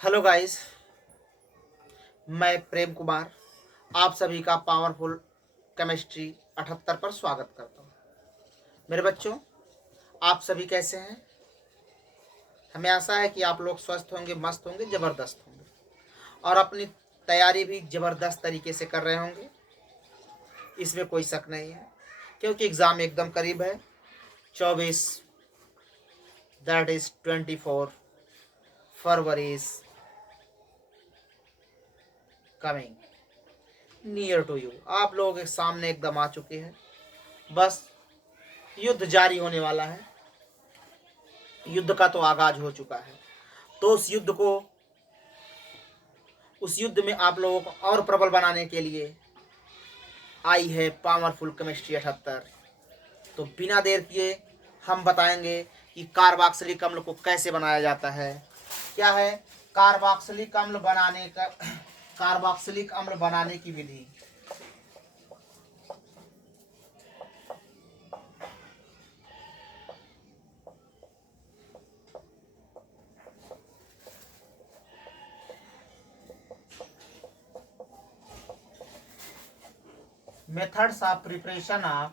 Hello guys, मैं प्रेम कुमार आप सभी का पावरफुल केमिस्ट्री 78 पर स्वागत करता हूँ। मेरे बच्चों, आप सभी कैसे हैं? हमें आशा है कि आप लोग स्वस्थ होंगे, मस्त होंगे, ज़बरदस्त होंगे और अपनी तैयारी भी ज़बरदस्त तरीके से कर रहे होंगे। इसमें कोई शक नहीं है, क्योंकि एग्ज़ाम एकदम करीब है। 24 that is 24 February is coming near to you. आप लोगों के सामने एकदम आ चुके हैं। बस युद्ध जारी होने वाला है। युद्ध का तो आगाज हो चुका है। तो उस युद्ध में आप लोगों को और प्रबल बनाने के लिए आई है पावरफुल केमिस्ट्री 78। तो बिना देर किए हम बताएंगे कि कार्बोक्सिलिक अम्ल को कैसे बनाया जाता है। क्या है कार्बोक्सिलिक अम्ल बनाने की विधि। Methods of preparation of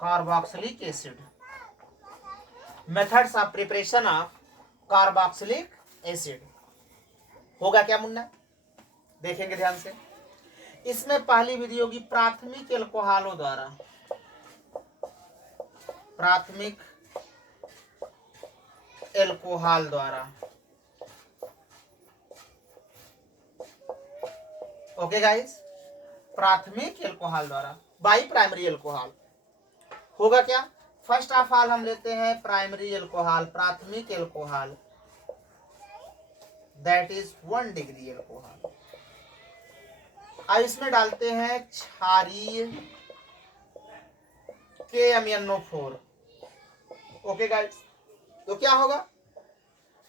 carboxylic acid. Methods of preparation of carboxylic acid. होगा क्या मुन्ना? देखेंगे ध्यान से। इसमें पहली विधि होगी प्राथमिक एल्कोहलों द्वारा। प्राथमिक एल्कोहल द्वारा। ओके गाइस, प्राथमिक एल्कोहल द्वारा बाई प्राइमरी एल्कोहल। होगा क्या? फर्स्ट ऑफ ऑल हम लेते हैं प्राइमरी एल्कोहल, प्राथमिक alcohol, that is 1 degree alcohol. अब इसमें डालते हैं क्षारीय KMnO4। ओके गाइस, तो क्या होगा?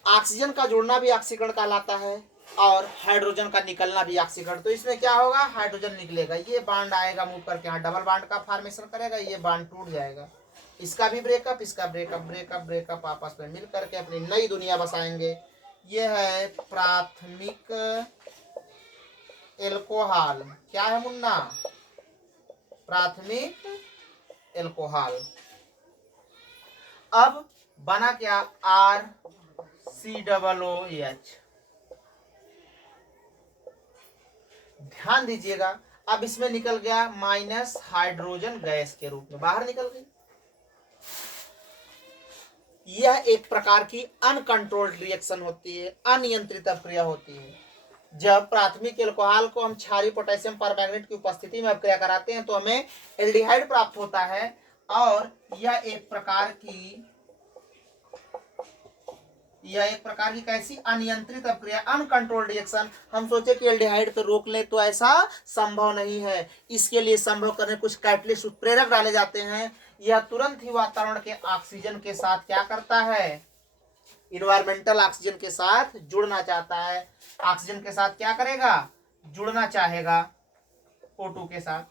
ऑक्सीजन का जुड़ना भी ऑक्सीकरण कहलाता है और हाइड्रोजन का निकलना भी ऑक्सीकरण। तो इसमें क्या होगा? हाइड्रोजन निकलेगा, ये बॉन्ड आएगा मूव करके यहाँ डबल बॉन्ड का फॉर्मेशन करेगा, ये बॉन्ड टूट जाएगा, इसका भी ब्रेकअप, इसका ब्रेकअप, ब्रेकअप ब्रेकअप आपस में मिल करके अपनी नई दुनिया बसाएंगे। ये है प्राथमिक एल्कोहल। क्या है मुन्ना? प्राथमिक एल्कोहल। अब बना क्या? RCOOH। ध्यान दीजिएगा, अब इसमें निकल गया माइनस हाइड्रोजन गैस के रूप में बाहर निकल गई। यह एक प्रकार की अनकंट्रोल्ड रिएक्शन होती है, अनियंत्रित अभिक्रिया होती है। जब प्राथमिक एल्कोहल को हम क्षारीय पोटेशियम परमैंगनेट की उपस्थिति में अभिक्रिया कराते हैं तो हमें एल्डिहाइड प्राप्त होता है और यह एक प्रकार की कैसी अनियंत्रित अभिक्रिया, अनकंट्रोल्ड रिएक्शन। हम सोचे कि एल्डिहाइड को रोक ले, तो ऐसा संभव नहीं है। इसके लिए संभव करने कुछ कैटलिस्ट उत्प्रेरक डाले जाते हैं। यह तुरंत ही वातावरण के ऑक्सीजन के साथ क्या करता है? इन्वायरमेंटल ऑक्सीजन के साथ जुड़ना चाहता है। ऑक्सीजन के साथ क्या करेगा? जुड़ना चाहेगा O2 के साथ।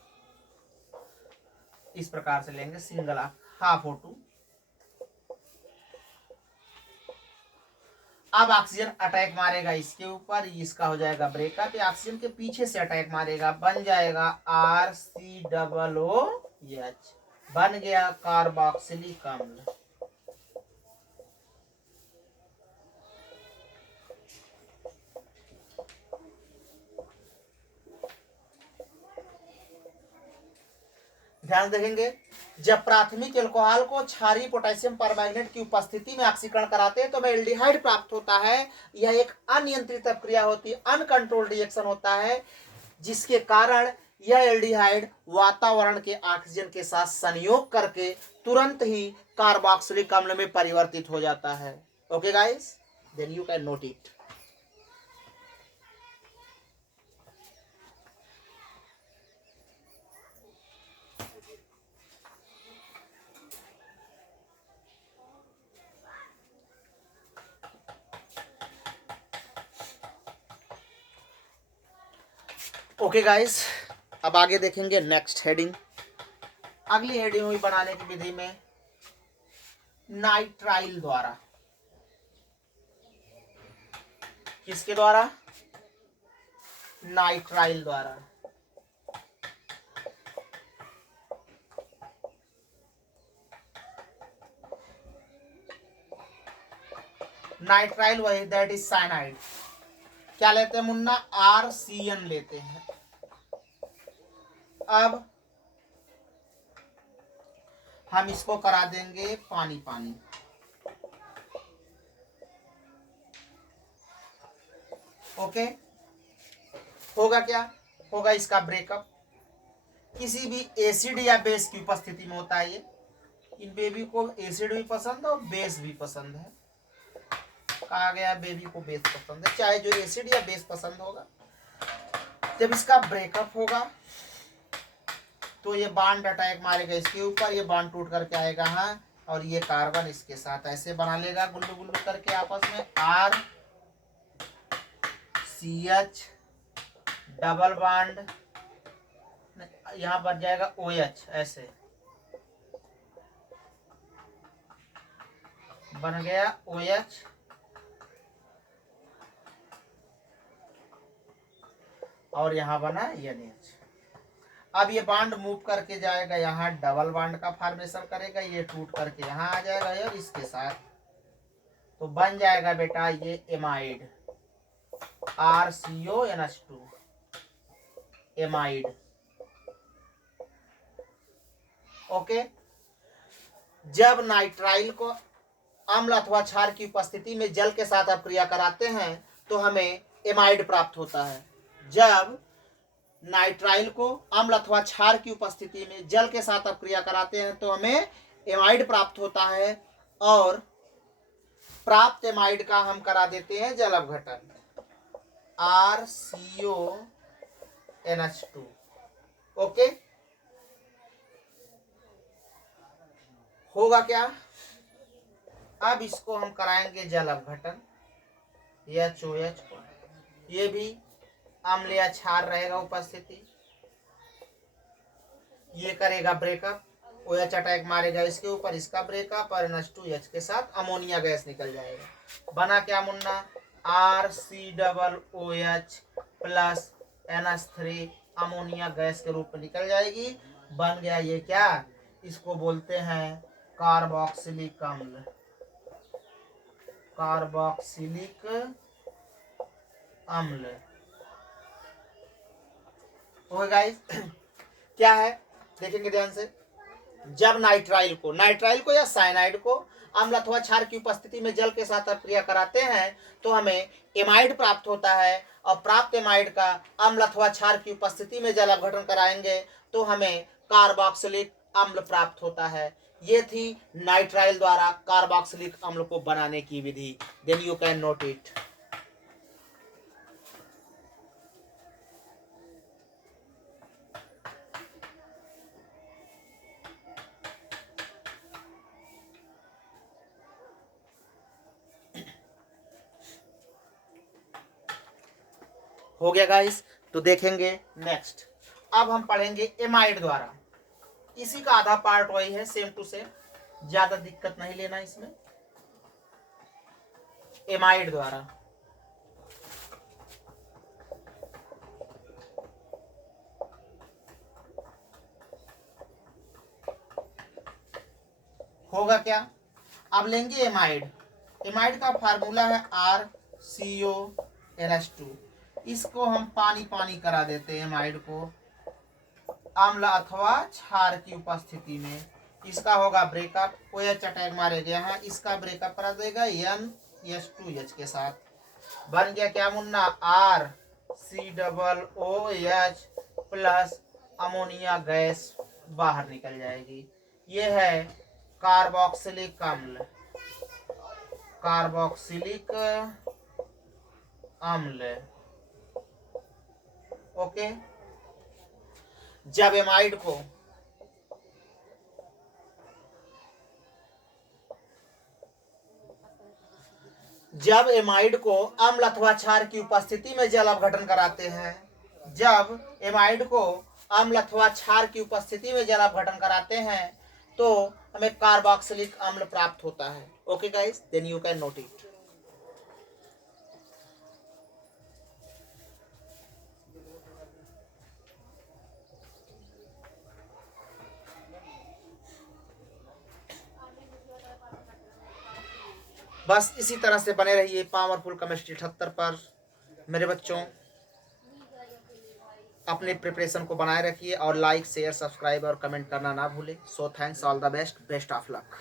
इस प्रकार से लेंगे सिंगल हाफ O2। अब ऑक्सीजन अटैक मारेगा इसके ऊपर, इसका हो जाएगा ब्रेकअप। ऑक्सीजन के पीछे से अटैक मारेगा, बन जाएगा RCOOH, बन गया कार्बोक्सिलिक अम्ल। ध्यान देखेंगे, जब प्राथमिक एल्कोहल को क्षारीय पोटेशियम परमैंगनेट की उपस्थिति में ऑक्सीकरण कराते हैं तो हमें एल्डिहाइड प्राप्त होता है। यह एक अनियंत्रित अभिक्रिया होती है, अनकंट्रोल्ड रिएक्शन होता है, जिसके कारण यह एल्डिहाइड वातावरण के ऑक्सीजन के साथ संयोग करके तुरंत ही कार्बोक्सिलिक अम्ल में परिवर्तित हो जाता है। Okay guys, then you can note it. Okay guys, अब आगे देखेंगे नेक्स्ट हेडिंग। अगली हेडिंग हुई बनाने की विधि में नाइट्राइल द्वारा। किसके द्वारा? नाइट्राइल द्वारा। नाइट्राइल वही दैट इज साइनाइड। क्या लेते हैं मुन्ना? RCN लेते हैं। अब हम इसको करा देंगे पानी पानी। ओके, होगा क्या? होगा इसका ब्रेकअप। किसी भी एसिड या बेस की उपस्थिति में होता है ये। इन बेबी को एसिड भी पसंद है और बेस भी पसंद है। कहा गया बेबी को बेस पसंद है, चाहे जो एसिड या बेस पसंद होगा। जब इसका ब्रेकअप होगा तो ये बॉन्ड अटैक मारेगा इसके ऊपर, ये बॉन्ड टूट करके आएगा हाँ, और ये कार्बन इसके साथ ऐसे बना लेगा गुल्लू गुल्लू करके आपस में। RCH डबल बॉन्ड, यहां बन जाएगा OH, ऐसे बन गया OH। और यहां बना NH। अब ये बॉन्ड मूव करके जाएगा यहाँ, डबल बॉन्ड का फॉर्मेशन करेगा, ये टूट करके यहाँ आ जाएगा यार इसके साथ, तो बन जाएगा बेटा ये एमाइड, RCONH2 एमाइड। ओके, जब नाइट्राइल को अम्ल अथवा क्षार की उपस्थिति में जल के साथ अपक्रिया कराते हैं तो हमें एमाइड प्राप्त होता है। जब नाइट्राइल को अम्ल अथवा क्षार की उपस्थिति में जल के साथ अपक्रिया कराते हैं तो हमें एमाइड प्राप्त होता है, और प्राप्त एमाइड का हम करा देते हैं जल अपघटन, RCONH2। ओके, होगा क्या? अब इसको हम कराएंगे जल अपघटन, HOH को। ये भी अम्ल या क्षार रहेगा उपस्थिति, ये करेगा ब्रेकअप, OH अटैक मारेगा इसके ऊपर, इसका ब्रेकअप, और NH2H के साथ अमोनिया गैस निकल जाएगा। बना क्या Munna? RCOOH plus NH3 ammonia gas के रूप में निकल जाएगी। बन गया ये क्या? इसको बोलते हैं कार्बोक्सिलिक अम्ल, कार्बोक्सिलिक अम्ल। ओके गाइस, क्या है देखेंगे ध्यान से। जब नाइट्राइल को या साइनाइड को अम्ल अथवा क्षार की उपस्थिति में जल के साथ अपक्रिया कराते हैं तो हमें एमाइड प्राप्त होता है, और प्राप्त एमाइड का अम्ल अथवा क्षार की उपस्थिति में जल अपघटन कराएंगे तो हमें कार्बोक्सिलिक अम्ल प्राप्त होता है। ये थी नाइट्राइल द्वारा कार्बोक्सिलिक अम्ल को बनाने की विधि। Then you can note it. हो गया गाइस, तो देखेंगे नेक्स्ट। अब हम पढ़ेंगे एमाइड द्वारा। इसी का आधा पार्ट वही है, सेम टू सेम, ज्यादा दिक्कत नहीं लेना इसमें। एमाइड द्वारा होगा क्या? अब लेंगे एमाइड। एमाइड का फार्मूला है RCONH2। इसको हम पानी पानी करा देते हैं एमाइड को अम्ल अथवा क्षार की उपस्थिति में। इसका होगा ब्रेकअप, OH अटैक मारेगा यहाँ, इसका ब्रेकअप करा देगा NH2H के साथ। बन गया क्या Munna? RCOOH plus ammonia gas बाहर निकल जाएगी। ये है कार्बोक्सिलिक अम्ल, कार्बोक्सिलिक अम्ल। ओके, जब एमाइड को अम्ल अथवा क्षार की उपस्थिति में जल अपघटन कराते हैं, जब एमाइड को अम्ल अथवा क्षार की उपस्थिति में जल अपघटन कराते हैं तो हमें कार्बोक्सिलिक अम्ल प्राप्त होता है। Okay guys, then you can note it. बस इसी तरह से बने रहिए पावरफुल केमिस्ट्री 78 पर। मेरे बच्चों, अपने प्रिपरेशन को बनाए रखिए और लाइक शेयर सब्सक्राइब और कमेंट करना ना भूलें। So thanks, all the best, best of luck.